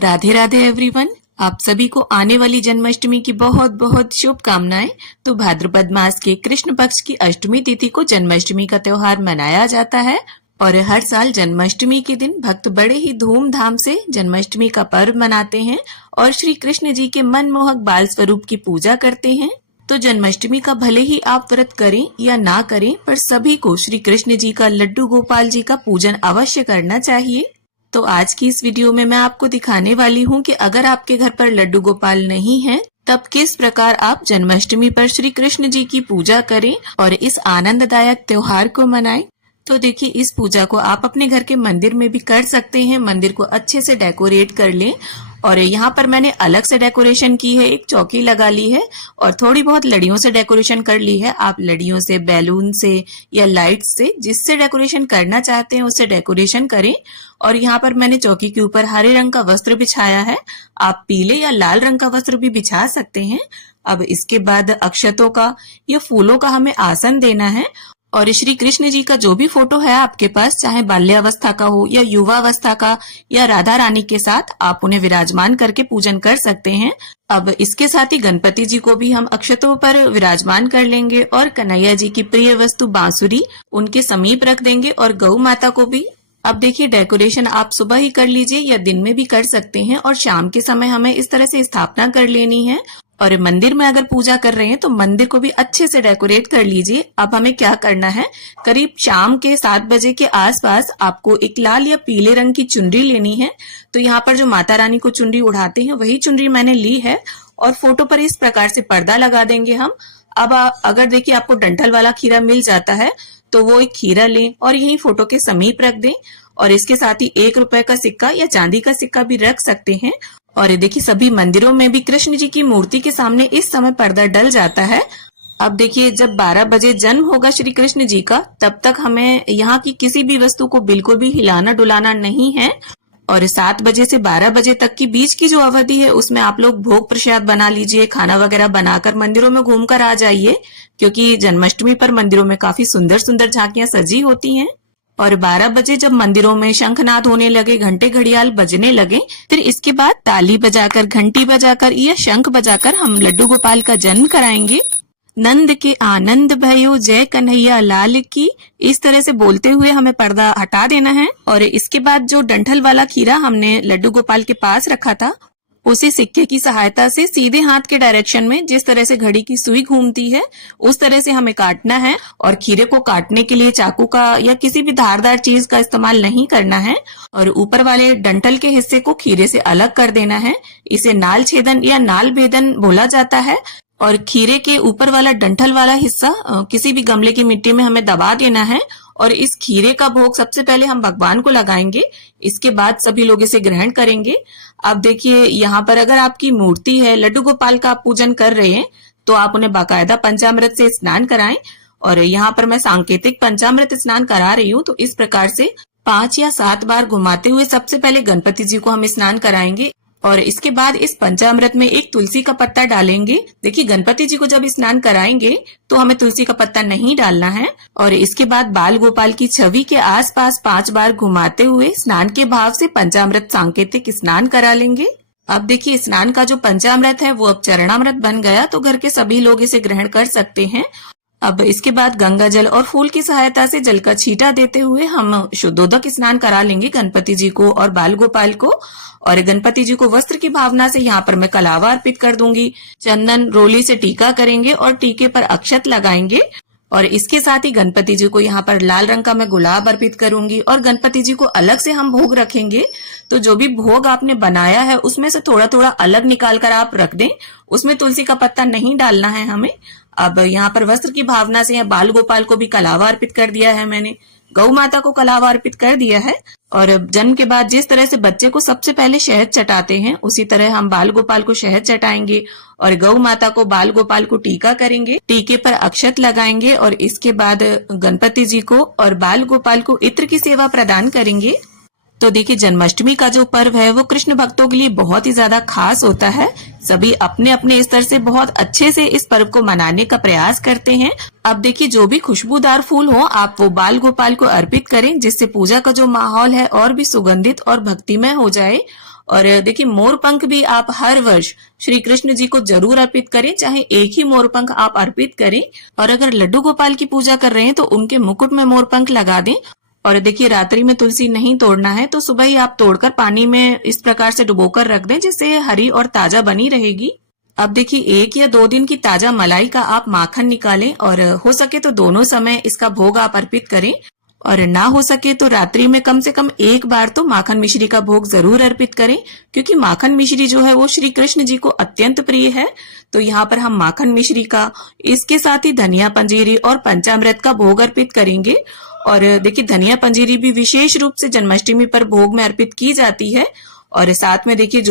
Radhe Radhe everyone. आप सभी को आने वाली जन्माष्टमी की बहुत बहुत शुभकामनाएं। तो भाद्रपद मास के कृष्ण पक्ष की अष्टमी तिथि को जन्माष्टमी का त्योहार मनाया जाता है और हर साल जन्माष्टमी के दिन भक्त बड़े ही धूमधाम से जन्माष्टमी का पर्व मनाते हैं और श्री कृष्ण जी के मनमोहक बाल स्वरूप की पूजा करते हैं। तो जन्माष्टमी का भले ही आप व्रत करें या ना करें, पर सभी को श्री कृष्ण जी का लड्डू गोपाल जी का पूजन अवश्य करना चाहिए। तो आज की इस वीडियो में मैं आपको दिखाने वाली हूँ कि अगर आपके घर पर लड्डू गोपाल नहीं है, तब किस प्रकार आप जन्माष्टमी पर श्री कृष्ण जी की पूजा करें और इस आनंददायक त्योहार को मनाएं। तो देखिए, इस पूजा को आप अपने घर के मंदिर में भी कर सकते हैं। मंदिर को अच्छे से डेकोरेट कर लें और यहाँ पर मैंने अलग से डेकोरेशन की है, एक चौकी लगा ली है और थोड़ी बहुत लड़ियों से डेकोरेशन कर ली है। आप लड़ियों से, बैलून से या लाइट से, जिससे डेकोरेशन करना चाहते हैं उससे डेकोरेशन करें। और यहाँ पर मैंने चौकी के ऊपर हरे रंग का वस्त्र बिछाया है, आप पीले या लाल रंग का वस्त्र भी बिछा सकते हैं। अब इसके बाद अक्षतों का या फूलों का हमें आसन देना है और श्री कृष्ण जी का जो भी फोटो है आपके पास, चाहे बाल्यावस्था का हो या युवावस्था का या राधा रानी के साथ, आप उन्हें विराजमान करके पूजन कर सकते हैं। अब इसके साथ ही गणपति जी को भी हम अक्षतों पर विराजमान कर लेंगे और कन्हैया जी की प्रिय वस्तु बांसुरी उनके समीप रख देंगे और गौ माता को भी। अब देखिए, डेकोरेशन आप सुबह ही कर लीजिए या दिन में भी कर सकते हैं और शाम के समय हमें इस तरह से स्थापना कर लेनी है। और मंदिर में अगर पूजा कर रहे हैं तो मंदिर को भी अच्छे से डेकोरेट कर लीजिए। अब हमें क्या करना है, करीब शाम के 7 बजे के आसपास आपको एक लाल या पीले रंग की चुनरी लेनी है। तो यहाँ पर जो माता रानी को चुनरी उड़ाते हैं वही चुनरी मैंने ली है और फोटो पर इस प्रकार से पर्दा लगा देंगे हम। अब अगर देखिए आपको डंठल वाला खीरा मिल जाता है तो वो एक खीरा लें और यही फोटो के समीप रख दें और इसके साथ ही 1 रुपए का सिक्का या चांदी का सिक्का भी रख सकते हैं। और देखिए, सभी मंदिरों में भी कृष्ण जी की मूर्ति के सामने इस समय पर्दा डल जाता है। अब देखिए, जब 12 बजे जन्म होगा श्री कृष्ण जी का, तब तक हमें यहाँ की किसी भी वस्तु को बिल्कुल भी हिलाना डुलाना नहीं है। और 7 बजे से 12 बजे तक की बीच की जो अवधि है उसमें आप लोग भोग प्रसाद बना लीजिए, खाना वगैरह बनाकर मंदिरों में घूमकर आ जाइए, क्योंकि जन्माष्टमी पर मंदिरों में काफी सुंदर सुंदर झांकियां सजी होती हैं। और 12 बजे जब मंदिरों में शंखनाद होने लगे, घंटे घड़ियाल बजने लगे, फिर इसके बाद ताली बजाकर, घंटी बजाकर या शंख बजाकर हम लड्डू गोपाल का जन्म कराएंगे। नंद के आनंद भयो जय कन्हैया लाल की, इस तरह से बोलते हुए हमें पर्दा हटा देना है। और इसके बाद जो डंठल वाला खीरा हमने लड्डू गोपाल के पास रखा था, उसी सिक्के की सहायता से सीधे हाथ के डायरेक्शन में, जिस तरह से घड़ी की सुई घूमती है उस तरह से हमें काटना है। और खीरे को काटने के लिए चाकू का या किसी भी धारदार चीज का इस्तेमाल नहीं करना है और ऊपर वाले डंठल के हिस्से को खीरे से अलग कर देना है। इसे नाल छेदन या नाल भेदन बोला जाता है। और खीरे के ऊपर वाला डंठल वाला हिस्सा किसी भी गमले की मिट्टी में हमें दबा देना है और इस खीरे का भोग सबसे पहले हम भगवान को लगाएंगे, इसके बाद सभी लोग इसे ग्रहण करेंगे। अब देखिए, यहाँ पर अगर आपकी मूर्ति है, लड्डू गोपाल का आप पूजन कर रहे हैं, तो आप उन्हें बाकायदा पंचामृत से स्नान कराएं। और यहाँ पर मैं सांकेतिक पंचामृत स्नान करा रही हूँ, तो इस प्रकार से 5 या 7 बार घुमाते हुए सबसे पहले गणपति जी को हम स्नान कराएंगे और इसके बाद इस पंचामृत में एक तुलसी का पत्ता डालेंगे। देखिए, गणपति जी को जब स्नान कराएंगे तो हमें तुलसी का पत्ता नहीं डालना है। और इसके बाद बाल गोपाल की छवि के आसपास 5 बार घुमाते हुए स्नान के भाव से पंचामृत सांकेतिक स्नान करा लेंगे। अब देखिए, स्नान का जो पंचामृत है वो अब चरणामृत बन गया, तो घर के सभी लोग इसे ग्रहण कर सकते हैं। अब इसके बाद गंगा जल और फूल की सहायता से जल का छींटा देते हुए हम शुद्धोदक स्नान करा लेंगे गणपति जी को और बाल गोपाल को। और गणपति जी को वस्त्र की भावना से यहाँ पर मैं कलावा अर्पित कर दूंगी। चंदन रोली से टीका करेंगे और टीके पर अक्षत लगाएंगे। और इसके साथ ही गणपति जी को यहाँ पर लाल रंग का मैं गुलाब अर्पित करूंगी और गणपति जी को अलग से हम भोग रखेंगे। तो जो भी भोग आपने बनाया है उसमें से थोड़ा थोड़ा अलग निकाल कर आप रख दें, उसमें तुलसी का पत्ता नहीं डालना है हमें। अब यहाँ पर वस्त्र की भावना से बाल गोपाल को भी कलावा अर्पित कर दिया है मैंने, गौ माता को कलावा अर्पित कर दिया है। और जन्म के बाद जिस तरह से बच्चे को सबसे पहले शहद चटाते हैं, उसी तरह हम बाल गोपाल को शहद चटाएंगे और गौ माता को, बाल गोपाल को टीका करेंगे, टीके पर अक्षत लगाएंगे और इसके बाद गणपति जी को और बाल गोपाल को इत्र की सेवा प्रदान करेंगे। तो देखिए, जन्माष्टमी का जो पर्व है वो कृष्ण भक्तों के लिए बहुत ही ज्यादा खास होता है। सभी अपने अपने स्तर से बहुत अच्छे से इस पर्व को मनाने का प्रयास करते हैं। अब देखिए, जो भी खुशबूदार फूल हो आप वो बाल गोपाल को अर्पित करें, जिससे पूजा का जो माहौल है और भी सुगंधित और भक्तिमय हो जाए। और देखिए मोर पंख भी आप हर वर्ष श्री कृष्ण जी को जरूर अर्पित करें, चाहे एक ही मोर पंख आप अर्पित करें। और अगर लड्डू गोपाल की पूजा कर रहे हैं तो उनके मुकुट में मोर पंख लगा दें। और देखिए रात्रि में तुलसी नहीं तोड़ना है तो सुबह ही आप तोड़कर पानी में इस प्रकार से डुबोकर रख दें, जिससे हरी और ताजा बनी रहेगी। अब देखिए 1 या 2 दिन की ताजा मलाई का आप माखन निकालें और हो सके तो दोनों समय इसका भोग आप अर्पित करें। और ना हो सके तो रात्रि में कम से कम एक बार तो माखन मिश्री का भोग जरूर अर्पित करें, क्योंकि माखन मिश्री जो है वो श्री कृष्ण जी को अत्यंत प्रिय है। तो यहाँ पर हम माखन मिश्री का, इसके साथ ही धनिया पंजीरी और पंचामृत का भोग अर्पित करेंगे। और देखिए धनिया पंजीरी भी विशेष रूप से जन्माष्टमी पर भोग में अर्पित की जाती है। और साथ में देखिए जो